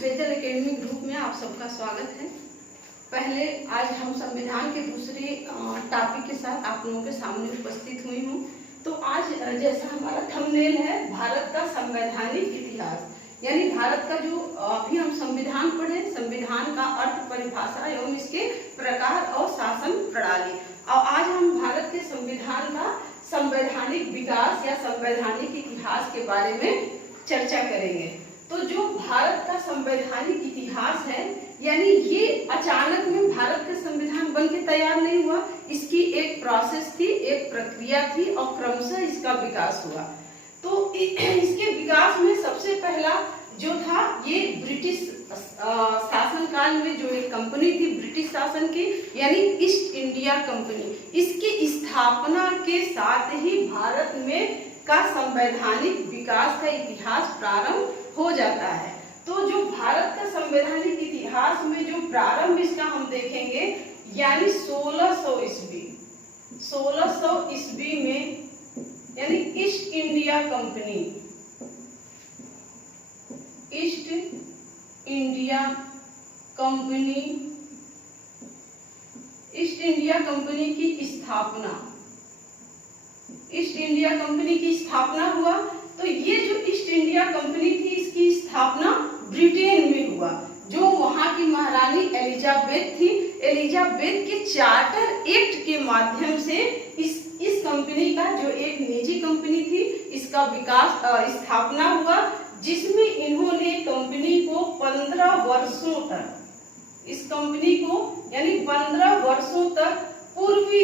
Swejal academy group में आप सबका स्वागत है। पहले आज हम संविधान के दूसरे टॉपिक के साथ आप लोगों के सामने उपस्थित हुई हूँ। तो आज जैसा हमारा थंबनेल है भारत का संवैधानिक इतिहास, यानी भारत का जो अभी हम संविधान पढ़े, संविधान का अर्थ, परिभाषा एवं इसके प्रकार और शासन प्रणाली। और आज हम भारत के संविधान का संवैधानिक विकास या संवैधानिक इतिहास के बारे में चर्चा करेंगे। तो जो भारत का संवैधानिक इतिहास है, यानी ये अचानक में भारत का संविधान बन के तैयार नहीं हुआ, इसकी एक प्रोसेस थी, एक प्रक्रिया थी और क्रमशः इसका विकास हुआ। तो इसके विकास में सबसे पहला जो था, ये ब्रिटिश शासन काल में जो एक कंपनी थी ब्रिटिश शासन की, यानी ईस्ट इंडिया कंपनी, इसकी स्थापना के साथ ही भारत में का संवैधानिक विकास का इतिहास प्रारंभ हो जाता है। तो जो भारत का संवैधानिक इतिहास में जो प्रारंभ इसका हम देखेंगे, यानी 1600 ईस्वी में, यानी east India company, east India company की स्थापना, ईस्ट इंडिया कंपनी की स्थापना हुआ। तो ये जो ईस्ट इंडिया कंपनी थी, इसकी स्थापना ब्रिटेन में हुआ। जो वहां की महारानी एलिजाबेथ थी, एलिजाबेथ के चार्टर एक्ट के माध्यम से इस कंपनी का, जो एक निजी कंपनी थी, इसका विकास स्थापना हुआ, जिसमें इन्होंने कंपनी को 15 वर्षों तक, इस कंपनी को यानी 15 वर्षों तक पूर्वी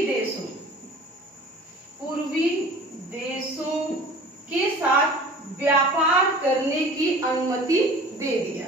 देशों के साथ व्यापार करने की अनुमति दे दिया।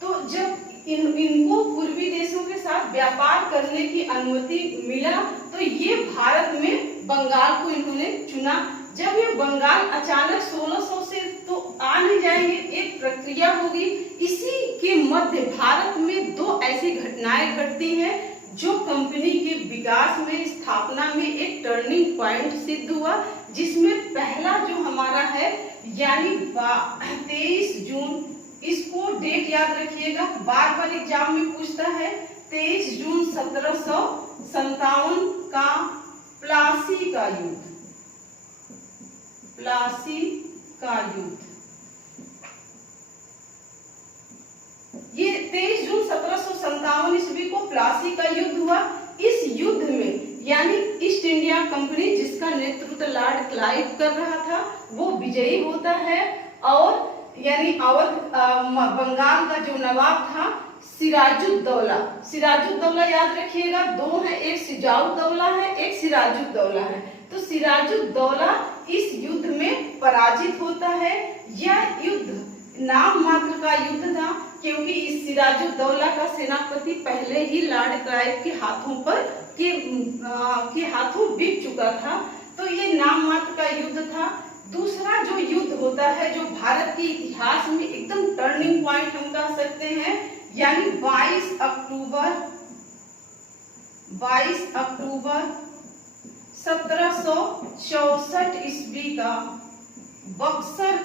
तो जब इनको पूर्वी देशों के साथ व्यापार करने की अनुमति मिला, तो ये भारत में बंगाल को इन्होंने चुना। जब ये बंगाल अचानक 1600 से तो आ नहीं जाएंगे, एक प्रक्रिया होगी। इसी के मध्य भारत में दो ऐसी घटनाएं घटती हैं जो कंपनी के विकास में, स्थापना में एक टर्निंग पॉइंट सिद्ध हुआ, जिसमें पहला जो हमारा है, यानी 23 जून, इसको डेट याद रखिएगा, बार बार एग्जाम में पूछता है। 23 जून 1757 का प्लासी का युद्ध, ये 23 जून 1757 ईस्वी को प्लासी का युद्ध हुआ। इस युद्ध में यानी ईस्ट इंडिया कंपनी, जिसका नेतृत्व लॉर्ड क्लाइव कर रहा था, वो विजयी होता है। और यानी अवध बंगाल का जो नवाब था सिराजुद्दौला याद रखिएगा, दो है, एक सिजाउद्दौला है, एक सिराजुद्दौला है। तो सिराजुद्दौला इस युद्ध में पराजित होता है। यह युद्ध नाम मात्र का युद्ध था, क्योंकि इस सिराजुद्दौला का सेनापति पहले ही लॉर्ड क्लाइव के हाथों बिक चुका था। तो ये नाम मात्र का युद्ध था। दूसरा जो युद्ध होता है, जो भारत के इतिहास में एकदम टर्निंग पॉइंट हम कह सकते हैं, यानी 22 अक्टूबर 1764 ईस्वी का बक्सर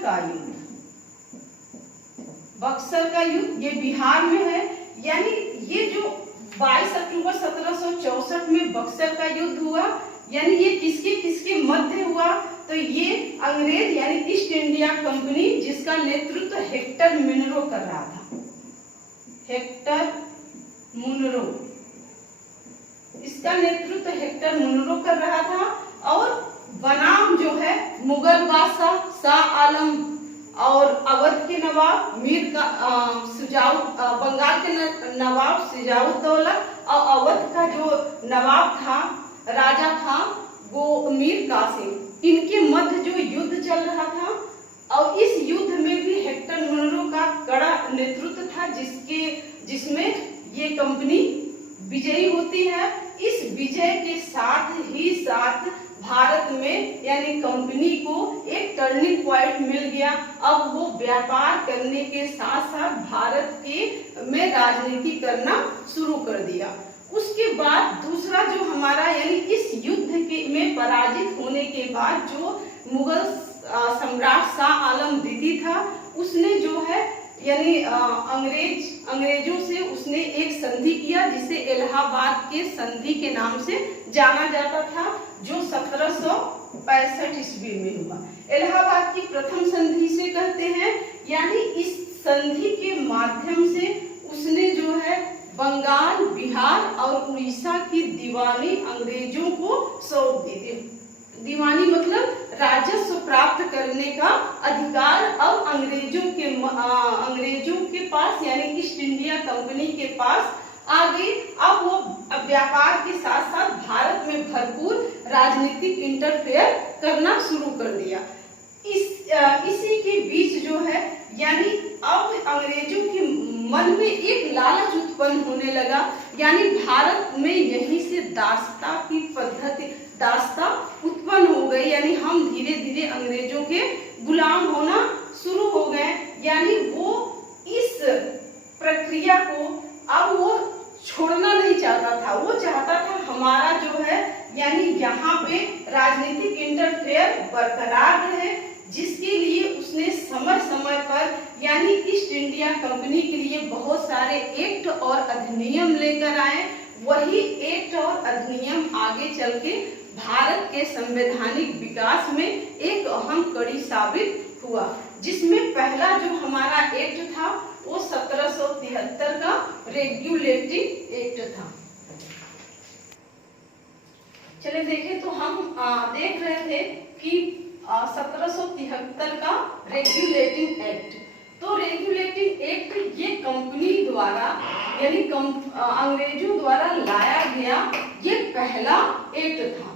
का युद्ध, ये बिहार में है। यानी ये जो 22 अक्टूबर 1764 में बक्सर का युद्ध हुआ, यानी ये किसके मध्य हुआ, तो ये अंग्रेज यानी ईस्ट इंडिया कंपनी, जिसका नेतृत्व हेक्टर मुनरो कर रहा था, हेक्टर मुनरो, इसका नेतृत्व हेक्टर मुनरो कर रहा था। और बनाम जो है मुगल बादशाह शाह आलम और अवध के नवाब बंगाल के नवाब सिजाउद्दौला और अवध का जो नवाब था, राजा था, वो मीर कासिम, इनके मध्य जो युद्ध चल रहा था। और इस युद्ध में भी हेक्टर मुनरो का कड़ा नेतृत्व था, जिसमें ये कंपनी विजयी होती है। इस विजय के साथ ही साथ भारत में यानी कंपनी को एक टर्निंग पॉइंट मिल गया। अब वो व्यापार करने के साथ साथ भारत में राजनीति करना शुरू कर दिया। उसके बाद दूसरा जो हमारा, यानी इस युद्ध में पराजित होने के बाद जो मुगल सम्राट शाह आलम द्वितीय था, उसने जो है यानी अंग्रेजों से उसने एक संधि किया जिसे इलाहाबाद के संधि के नाम से जाना जाता था, जो 1765 ईस्वी में हुआ। इलाहाबाद की प्रथम संधि से कहते हैं, यानी इस संधि के माध्यम से उसने जो है बंगाल, बिहार और उड़ीसा की दीवानी अंग्रेजों को सौंप दी थी। दीवानी मतलब राजस्व प्राप्त करने का अधिकार अब अंग्रेजों के पास यानी ईस्ट इंडिया कंपनी के पास आ गई। अब वो व्यापार के साथ साथ भारत में भरपूर राजनीतिक इंटरफेयर करना शुरू कर दिया। इसी के बीच जो है यानी अब अंग्रेजों के मन में एक लालच उत्पन्न होने लगा, यानी भारत में यहीं से दास्ता की पद्धति उत्पन्न हो गई, यानी हम धीरे धीरे अंग्रेजों के गुलाम होना शुरू हो गए। यानी वो इस प्रक्रिया को अब वो छोड़ना नहीं चाहता था, वो चाहता था हमारा जो है यानी यहाँ पे राजनीतिक इंटरफेयर बरकरार रहे, जिसके लिए उसने समय समय पर यानी ईस्ट इंडिया कंपनी के लिए बहुत सारे एक्ट और अधिनियम लेकर आए। वही एक्ट और अधिनियम आगे चल के भारत के संवैधानिक विकास में एक अहम कड़ी साबित हुआ, जिसमें पहला जो हमारा एक्ट था वो 1773 का रेगुलेटिंग एक्ट था। चलिए देखें, तो हम देख रहे थे कि 1773 का रेगुलेटिंग एक्ट, तो रेगुलेटिंग एक्ट ये कंपनी द्वारा यानी अंग्रेजों द्वारा लाया गया ये पहला एक्ट था।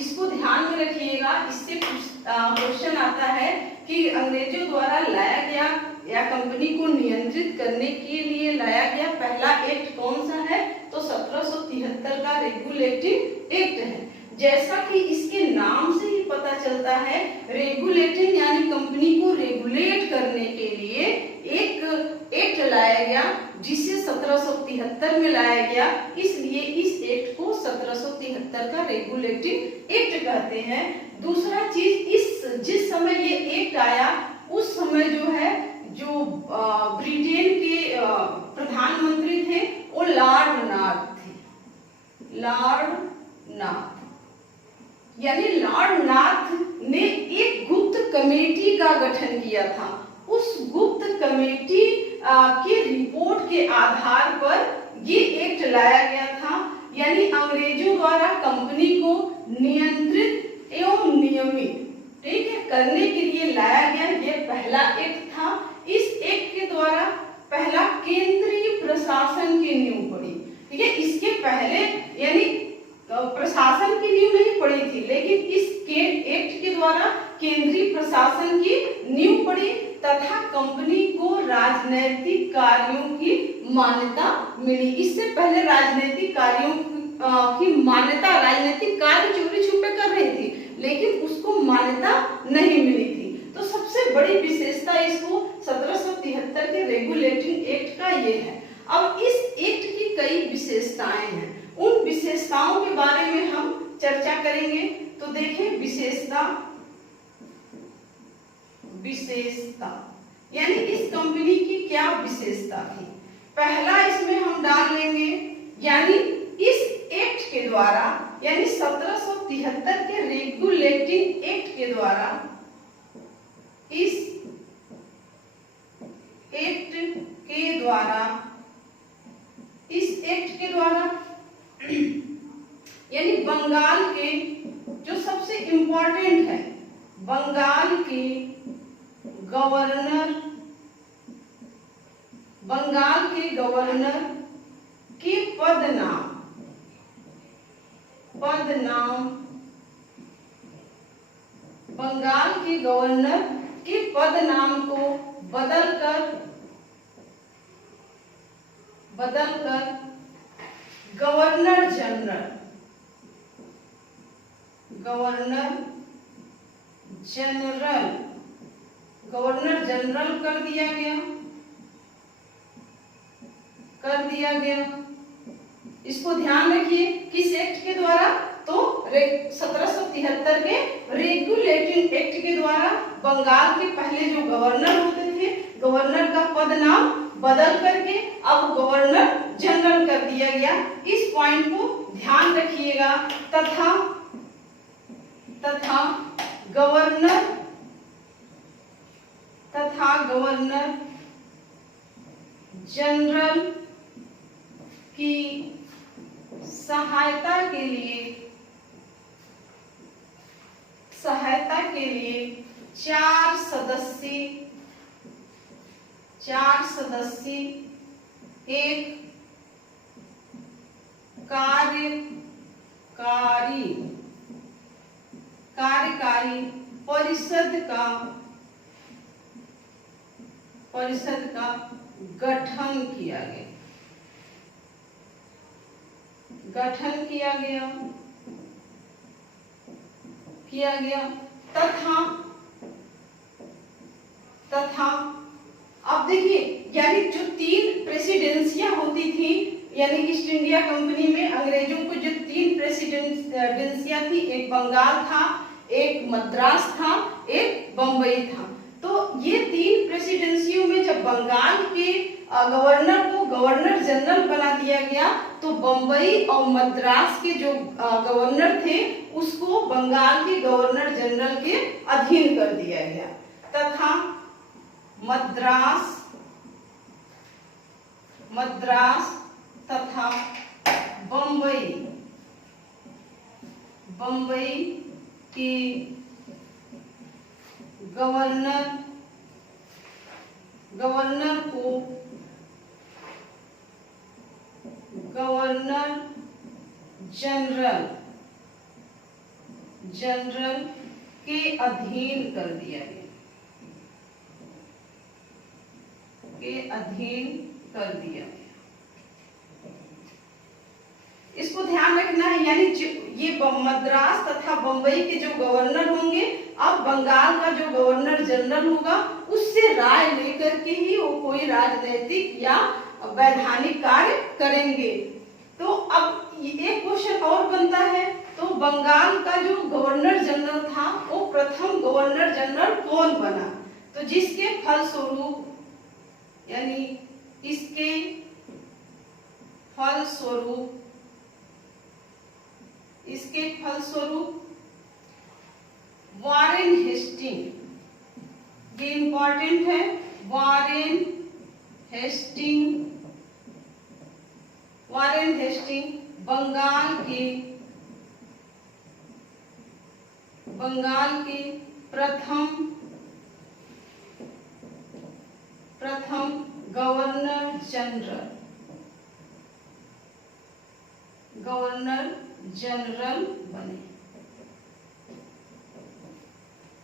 इसको ध्यान में रखिएगा, इससे क्वेश्चन आता है कि अंग्रेजों द्वारा लाया गया या कंपनी को नियंत्रित करने के लिए लाया गया पहला एक्ट कौन सा है, तो 1773 का रेगुलेटिंग एक्ट है। जैसा कि इसके नाम से ही पता चलता है, रेगुलेटिंग यानी कंपनी को रेगुलेट करने के लिए एक एक्ट लाया गया, जिसे 1773 में लाया गया, इसलिए इस एक्ट को 1773 का रेगुलेटिंग एक्ट कहते हैं। दूसरा चीज, जिस समय ये एक्ट आया उस समय जो है ब्रिटेन के प्रधानमंत्री थे वो लॉर्ड नॉर्थ थे। लॉर्ड नॉर्थ यानी लॉर्ड नॉर्थ ने एक गुप्त कमेटी का गठन किया था। उस गुप्त कमेटी के रिपोर्ट के आधार पर ये एक्ट लाया गया था, यानी अंग्रेजों द्वारा कंपनी को नियंत्रित एवं नियमित ठीक है करने के लिए लाया गया ये पहला एक्ट था। इस एक्ट के द्वारा पहला केंद्रीय प्रशासन की नींव पड़ी। ठीक है, इसके पहले यानी प्रशासन की नींव नहीं पड़ी थी, लेकिन इस एक्ट के द्वारा केंद्रीय प्रशासन की नींव पड़ी तथा कंपनी को राजनैतिक कार्यों की मान्यता मिली। इससे पहले राजनीतिक कार्यों की मान्यता, राजनीतिक कार्य चोरी छुपे कर रही थी, लेकिन उसको मान्यता नहीं मिली थी। तो सबसे बड़ी विशेषता इसको 1773 के रेगुलेटिंग एक्ट का ये है। अब इस एक्ट की कई विशेषताएं हैं, उन विशेषताओं के बारे में हम चर्चा करेंगे। तो देखें, विशेषता यानी इस कंपनी की क्या विशेषता थी। पहला इसमें हम डाल लेंगे, यानी इस एक्ट के द्वारा यानी 1773 के रेगुलेटिंग एक्ट के द्वारा, इस एक्ट के द्वारा यानी बंगाल के जो सबसे इंपॉर्टेंट है, बंगाल के गवर्नर के पद नाम बंगाल के गवर्नर के पद नाम को बदलकर गवर्नर जनरल कर दिया गया। इसको ध्यान रखिए, किस एक्ट के द्वारा, तो 1773 के रेगुलेटिंग एक्ट के द्वारा बंगाल के पहले जो गवर्नर होते थे, गवर्नर बदल करके अब गवर्नर जनरल कर दिया गया। इस पॉइंट को ध्यान रखिएगा। तथा गवर्नर जनरल की सहायता के लिए 4 सदस्यीय एक कार्यकारी परिषद का गठन किया गया तथा अब देखिए, यानी जो 3 प्रेसिडेंसियां होती थी, यानी ईस्ट इंडिया कंपनी में अंग्रेजों को जो 3 प्रेसिडेंसियां थी, एक बंगाल था, एक मद्रास था, एक बंबई था। तो ये 3 प्रेसिडेंसियों में जब बंगाल के गवर्नर को गवर्नर जनरल बना दिया गया, तो बंबई और मद्रास के जो गवर्नर थे उसको बंगाल के गवर्नर जनरल के अधीन कर दिया गया। तथा मद्रास तथा बंबई के गवर्नर को गवर्नर जनरल के अधीन कर दिया गया। इसको ध्यान रखना है, यानी ये मद्रास तथा बंबई के जो गवर्नर होंगे, अब बंगाल का जो गवर्नर जनरल होगा उससे राय लेकर के ही वो कोई राजनीतिक या वैधानिक कार्य करेंगे। तो अब एक क्वेश्चन और बनता है, तो बंगाल का जो गवर्नर जनरल था वो प्रथम गवर्नर जनरल कौन बना? तो जिसके फलस्वरूप, यानी इसके फलस्वरूप वारेन हेस्टिंग, ये इंपॉर्टेंट है, वारेन हेस्टिंग बंगाल के प्रथम गवर्नर जनरल बने।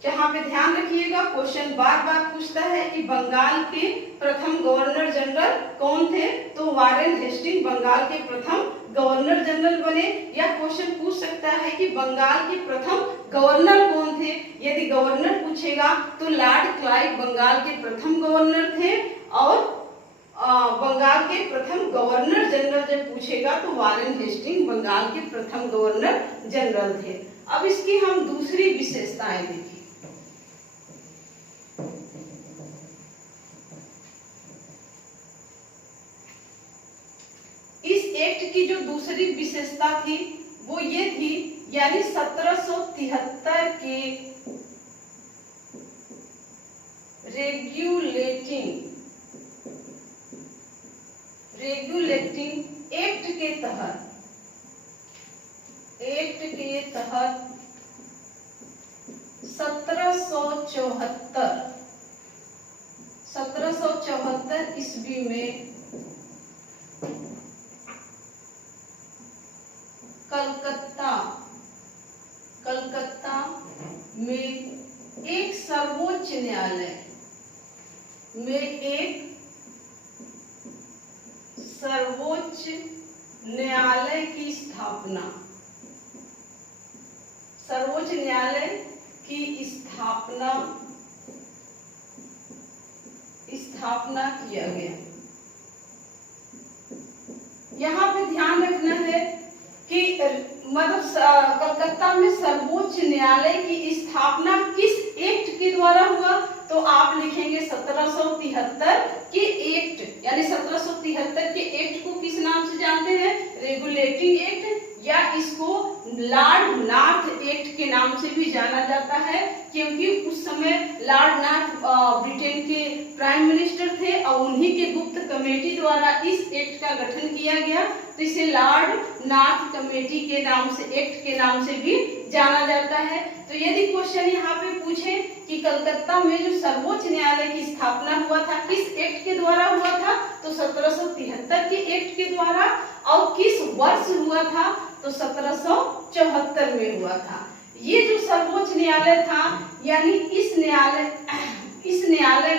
जहां पे ध्यान रखिएगा, क्वेश्चन बार बार पूछता है कि बंगाल के प्रथम गवर्नर जनरल कौन थे, तो वारेन हेस्टिंग बंगाल के प्रथम गवर्नर जनरल बने। या क्वेश्चन पूछ सकता है कि बंगाल के प्रथम गवर्नर कौन थे। यदि गवर्नर पूछेगा तो लॉर्ड क्लाइव बंगाल के प्रथम गवर्नर थे, और बंगाल के प्रथम गवर्नर जनरल जब पूछेगा तो वारेन हेस्टिंग बंगाल के प्रथम गवर्नर जनरल थे। अब इसकी हम दूसरी विशेषताएं देखें। इस एक्ट की जो दूसरी विशेषता थी वो ये थी, यानी 1773 के रेगुलेटिंग एक्ट के तहत 1774 ईस्वी में कलकत्ता में एक सर्वोच्च न्यायालय की स्थापना किया गया। यहाँ पे ध्यान रखना है कि मतलब कलकत्ता में सर्वोच्च न्यायालय की स्थापना किस एक्ट के द्वारा हुआ, तो आप लिखेंगे 1774 1773 के एक्ट, यानी 1773 के एक्ट को किस नाम से जानते हैं? रेगुलेटिंग एक्ट, या इसको लॉर्ड नॉर्थ एक्ट के नाम से भी जाना जाता है, क्योंकि उस समय लॉर्ड नॉर्थ ब्रिटेन के प्राइम मिनिस्टर थे और उन्हीं के गुप्त कमेटी द्वारा इस एक्ट का गठन किया गया, तो इसे लॉर्ड नॉर्थ कमेटी के नाम से, एक्ट के नाम से भी जाना जाता है। तो यदि क्वेश्चन यहाँ पे पूछे कि कलकत्ता में जो सर्वोच्च न्यायालय की स्थापना हुआ था किस एक्ट के द्वारा हुआ था, तो 1773 के एक्ट के द्वारा, और किस वर्ष हुआ था, तो 1774 में हुआ था। ये जो सर्वोच्च न्यायालय था, यानी इस न्यायालय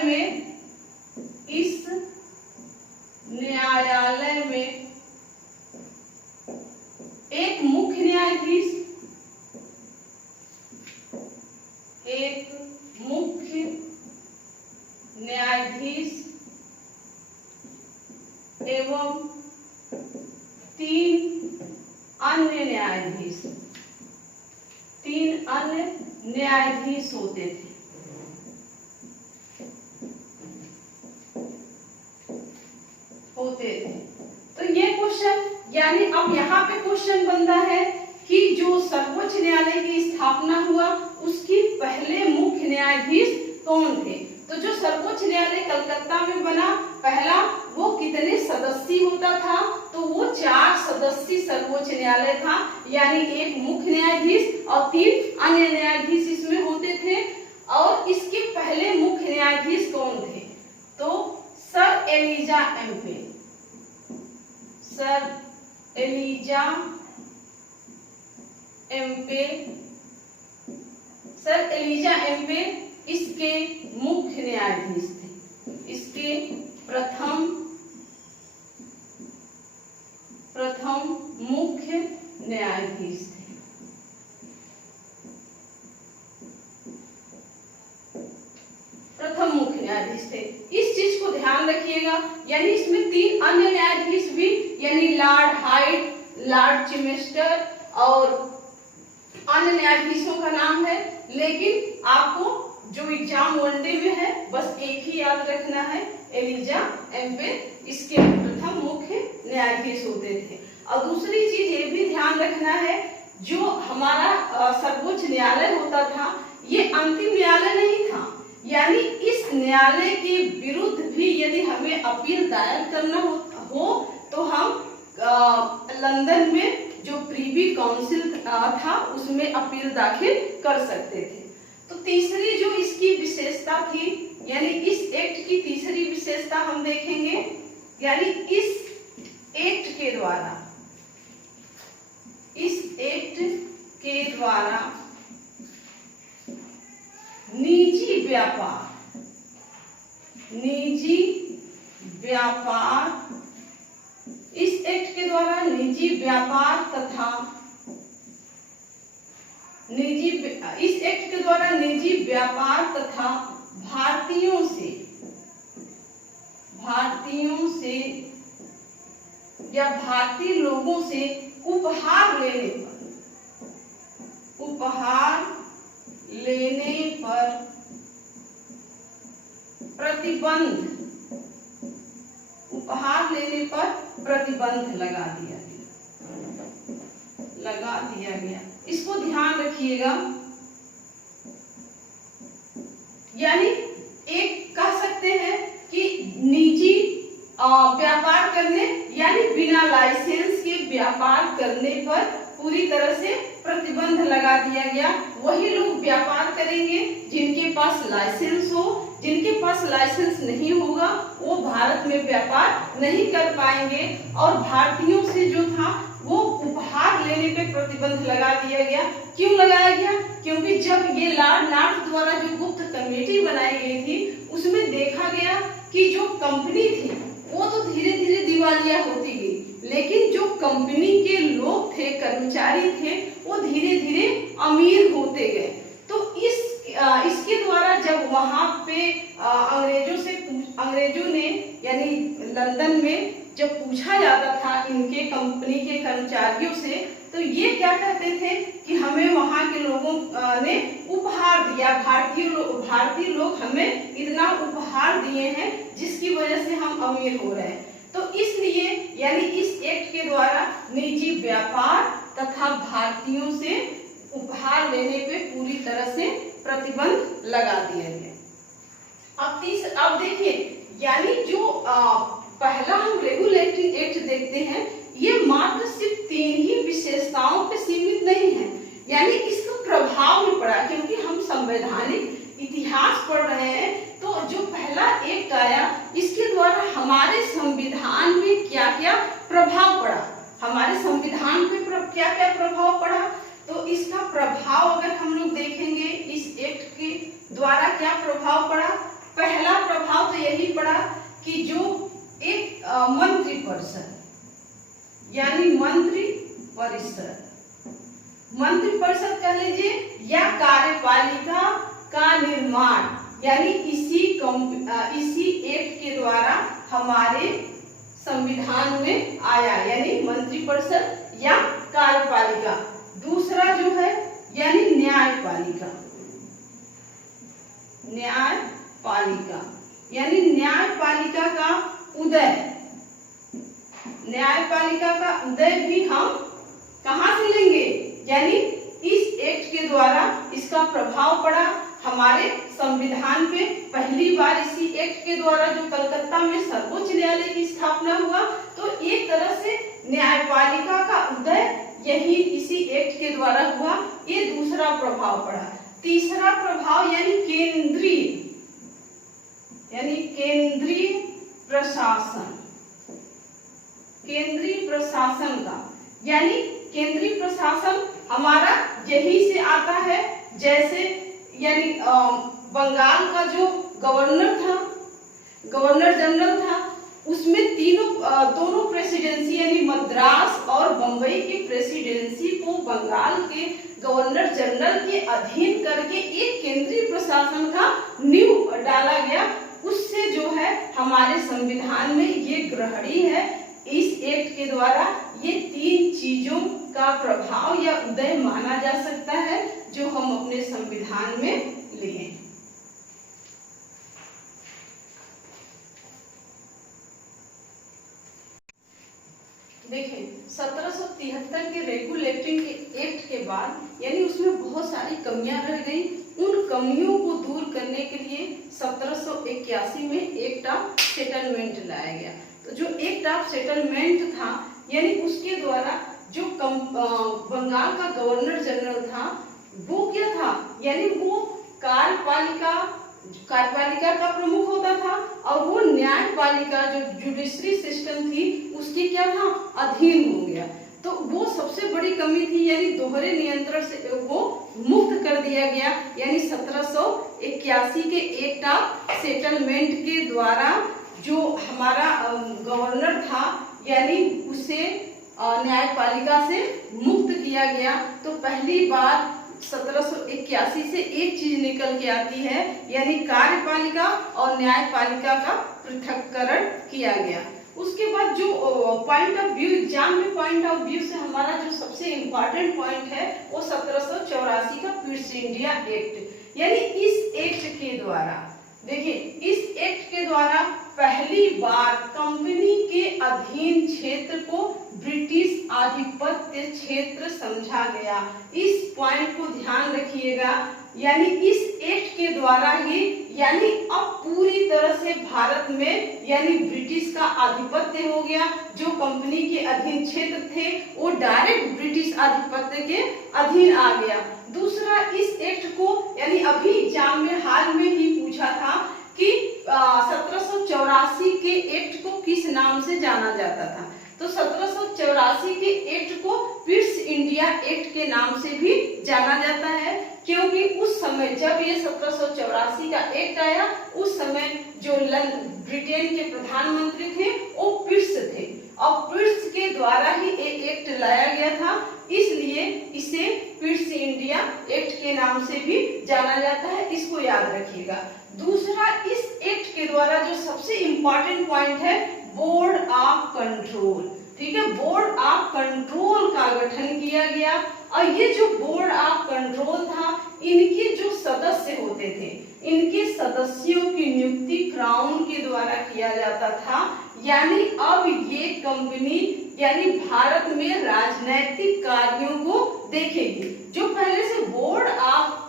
में एक मुख्य न्यायाधीश एवं 3 अन्य न्यायाधीश होते थे। तो ये क्वेश्चन, यानी अब यहाँ पे क्वेश्चन बनता है कि जो सर्वोच्च न्यायालय की स्थापना हुआ उसकी पहले मुख्य न्यायाधीश कौन थे? तो जो सर्वोच्च न्यायालय कलकत्ता में बना पहला, वो कितने सदस्यीय होता था? तो वो 4 सदस्यीय सर्वोच्च न्यायालय था, यानी एक मुख्य न्यायाधीश और 3 अन्य न्यायाधीश इसमें होते थे। और इसके पहले मुख्य न्यायाधीश कौन थे? तो सर एलिजा एम्पे इसके मुख्य न्यायाधीश थे। इसके प्रथम मुख्य न्यायाधीश थे। इस चीज को ध्यान रखिएगा, यानी इसमें 3 अन्य न्यायाधीश भी, यानी लॉर्ड हाइट, लॉर्ड चेस्टर और अन्य न्यायाधीशों का नाम है, लेकिन आपको जो एग्जाम वनडे में है बस एक ही याद रखना है, एलिजा एम्पे इसके प्रथम मुख्य न्यायाधीश होते थे। और दूसरी चीज ये भी ध्यान रखना है, जो हमारा सर्वोच्च न्यायालय होता था ये अंतिम न्यायालय नहीं था, यानी इस न्यायालय के विरुद्ध भी यदि हमें अपील दायर करना हो तो हम लंदन में जो प्रीवी काउंसिल था उसमें अपील दाखिल कर सकते थे। तो तीसरी जो इसकी विशेषता थी, यानी इस एक्ट की तीसरी विशेषता हम देखेंगे, यानी इस एक्ट के द्वारा निजी व्यापार, इस एक्ट के द्वारा निजी व्यापार तथा भारतीयों से या भारतीय लोगों से उपहार लेने पर प्रतिबंध लगा दिया गया। इसको ध्यान रखिएगा, यानी एक कह सकते हैं कि निजी व्यापार करने, यानी बिना लाइसेंस के व्यापार करने पर पूरी तरह से प्रतिबंध लगा दिया गया। वही लोग व्यापार करेंगे जिनके पास लाइसेंस हो, जिनके पास लाइसेंस नहीं होगा वो भारत में व्यापार नहीं कर पाएंगे। और भारतीयों से जो था वो उपहार लेने पे प्रतिबंध लगा दिया गया। क्यों लगाया गया? क्योंकि जब ये लॉर्ड नॉर्थ द्वारा जो गुप्त कमेटी बनाई गई थी उसमें देखा गया कि जो कंपनी थी वो तो धीरे धीरे दिवालिया होती गई, लेकिन जो कंपनी के लोग थे, कर्मचारी थे, वो धीरे धीरे अमीर होते गए। तो इसके द्वारा जब वहां पे अंग्रेजों ने यानी लंदन में जब पूछा जाता था इनके कंपनी के कर्मचारियों से, तो ये क्या कहते थे कि हमें वहां के लोगों ने उपहार दिया, भारतीय लोग हमें इतना उपहार दिए हैं जिसकी वजह से हम अमीर हो रहे हैं। तो इसलिए यानी इस एक्ट के द्वारा निजी व्यापार तथा भारतीयों से उपहार लेने पे पूरी तरह से प्रतिबंध लगा दिया गया। अब देखिए, यानी जो पहला हम रेगुलेटरी एक्ट देखते हैं, ये मात्र सिर्फ 3 ही विशेषताओं पे सीमित नहीं है, यानी इसका प्रभाव भी पड़ा, क्योंकि हम संवैधानिक इतिहास पढ़ रहे हैं। तो जो पहला एक्ट आया, इसके द्वारा हमारे संविधान में क्या क्या प्रभाव पड़ा, हमारे संविधान पे क्या क्या प्रभाव पड़ा। तो इसका प्रभाव अगर हम लोग देखेंगे, इस एक्ट के द्वारा क्या प्रभाव पड़ा। पहला प्रभाव तो यही पड़ा कि जो एक मंत्रिपरिषद यानी मंत्री परिषद कह लीजिए या कार्यपालिका का निर्माण, यानी इसी एक्ट के द्वारा हमारे संविधान में आया, यानी मंत्रिपरिषद या कार्यपालिका। दूसरा जो है यानी न्यायपालिका, यानी न्यायपालिका का उदय। न्यायपालिका का उदय भी हम कहां से लेंगे, यानी इस एक्ट के द्वारा इसका प्रभाव पड़ा हमारे संविधान पे। पहली बार इसी एक्ट के द्वारा जो कलकत्ता में सर्वोच्च न्यायालय की स्थापना हुआ, तो एक तरह से न्यायपालिका का उदय यही इसी एक्ट के द्वारा हुआ। ये दूसरा प्रभाव पड़ा। तीसरा प्रभाव यानी केंद्रीय प्रशासन का, यानी केंद्रीय प्रशासन हमारा यही से आता है। जैसे यानी बंगाल का जो गवर्नर जनरल था, उसमें दोनों प्रेसिडेंसी यानी मद्रास और बंबई की प्रेसिडेंसी को बंगाल के गवर्नर जनरल के अधीन करके एक केंद्रीय प्रशासन का नींव डाला गया। उससे जो है हमारे संविधान में ये ग्रहणी है। इस एक्ट के द्वारा ये 3 चीजों का प्रभाव या उदय माना जा सकता है जो हम अपने संविधान में लिए। देखिए, 1773 के रेगुलेटिंग एक्ट के बाद यानी उसमें बहुत सारी कमियां रह गई। उन कमियों को दूर करने के लिए 1781 में एक्ट ऑफ सेटलमेंट लाया गया। तो जो एक्ट ऑफ सेटलमेंट था, यानी उसके द्वारा जो बंगाल का गवर्नर जनरल था, वो क्या था, यानी वो कार्यपालिका का प्रमुख होता था और वो न्यायपालिका जो जुडिशरी सिस्टम थी उसके क्या था, अधीन हो गया। तो वो सबसे बड़ी कमी थी, यानी दोहरे नियंत्रण से वो मुक्त कर दिया गया। यानी 1781 के एक्ट ऑफ सेटलमेंट के द्वारा जो हमारा गवर्नर था, यानी उसे न्यायपालिका से मुक्त किया गया। तो पहली बार 1781 से एक चीज निकल के आती है, यानी कार्यपालिका और न्यायपालिका का पृथक्करण किया गया। उसके बाद जो पॉइंट ऑफ व्यू, एग्जाम में पॉइंट ऑफ व्यू से हमारा जो सबसे इम्पोर्टेंट पॉइंट है वो 1784 का पिट्स इंडिया एक्ट। यानी इस एक्ट के द्वारा, देखिए, इस एक्ट के द्वारा पहली बार कंपनी के अधीन क्षेत्र को ब्रिटिश आधिपत्य क्षेत्र समझा गया। इस पॉइंट को ध्यान रखिएगा। यानी इस एक्ट के द्वारा ही, यानी अब पूरी तरह से भारत में यानी ब्रिटिश का आधिपत्य हो गया। जो कंपनी के अधीन क्षेत्र थे वो डायरेक्ट ब्रिटिश आधिपत्य के अधीन आ गया। दूसरा, इस एक्ट को यानी अभी एग्जाम में हाल में ही पूछा था कि 1784 के एक्ट को किस नाम से जाना जाता था। तो 1784 के एक्ट को पिट्स इंडिया एक्ट के नाम से भी जाना जाता है, क्योंकि उस समय जब ये 1784 का एक्ट आया, उस समय जो ब्रिटेन के प्रधानमंत्री थे वो पिट्स थे और पिट्स के द्वारा ही एक एक्ट लाया गया था, इसलिए इसे पिट्स इंडिया एक्ट के नाम से भी जाना जाता है। इसको याद रखिएगा। दूसरा, इस एक्ट के द्वारा जो सबसे इम्पोर्टेंट पॉइंट है, बोर्ड ऑफ कंट्रोल। ठीक है, बोर्ड ऑफ कंट्रोल का गठन किया गया। और ये जो बोर्ड ऑफ कंट्रोल था, इनके जो सदस्य होते थे, इनके सदस्यों की नियुक्ति क्राउन द्वारा किया जाता था। यानी अब ये कंपनी यानी भारत में राजनैतिक कार्यों को देखेगी। जो पहले से बोर्ड ऑफ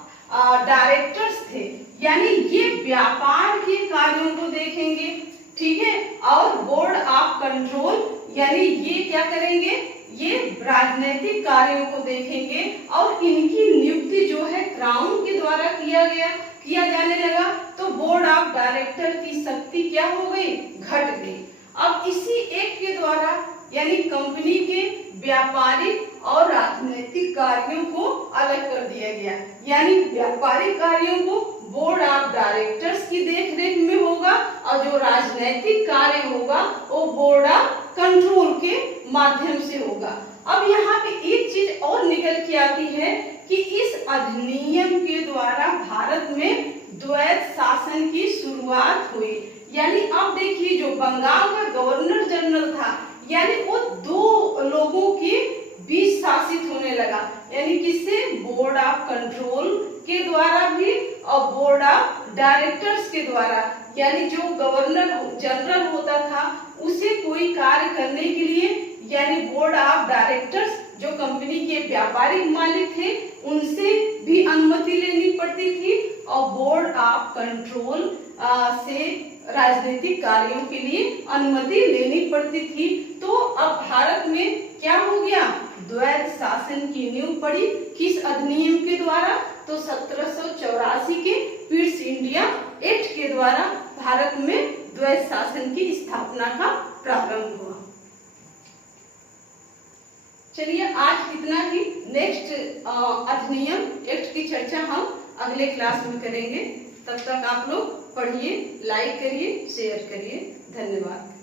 डायरेक्टर्स थे, यानी ये व्यापार के कार्यों को देखेंगे, ठीक है। और बोर्ड ऑफ कंट्रोल यानी ये क्या करेंगे, ये राजनीतिक कार्यों को देखेंगे और इनकी नियुक्ति जो है क्राउन के द्वारा किया जाने लगा। तो बोर्ड ऑफ डायरेक्टर की शक्ति क्या हो गई, घट गई। अब इसी एक के द्वारा यानी कंपनी के व्यापारिक और राजनीतिक कार्यों को अलग कर दिया गया। यानी व्यापारिक कार्यों को बोर्ड ऑफ डायरेक्टर्स की देखरेख में होगा और जो राजनीतिक कार्य होगा वो बोर्ड ऑफ कंट्रोल के माध्यम से होगा। अब यहाँ पे एक चीज और निकल के आती है कि इस अधिनियम के द्वारा भारत में द्वैत शासन की शुरुआत हुई। यानी अब देखिए जो बंगाल का गवर्नर जनरल था, यानी वो दो लोगों के बीच शासित होने लगा। यानी किससे, बोर्ड ऑफ कंट्रोल के द्वारा भी और बोर्ड ऑफ डायरेक्टर्स के द्वारा। यानी जो गवर्नर जनरल होता था उसे कोई कार्य करने के लिए यानी बोर्ड ऑफ डायरेक्टर्स जो कंपनी के व्यापारिक मालिक थे उनसे भी अनुमति लेनी पड़ती थी और बोर्ड ऑफ कंट्रोल से राजनीतिक कार्यों के लिए अनुमति लेनी पड़ती थी। तो अब भारत में क्या हो गया, द्वैत शासन की नींव पड़ी। किस अधिनियम के द्वारा, तो 1784 के क्विट्स इंडिया एक्ट के द्वारा भारत में द्वैत शासन की स्थापना का प्रारंभ हुआ। चलिए आज इतना ही। नेक्स्ट अधिनियम एक्ट की चर्चा हम अगले क्लास में करेंगे। तब तक आप लोग पढ़िए, लाइक करिए, शेयर करिए। धन्यवाद।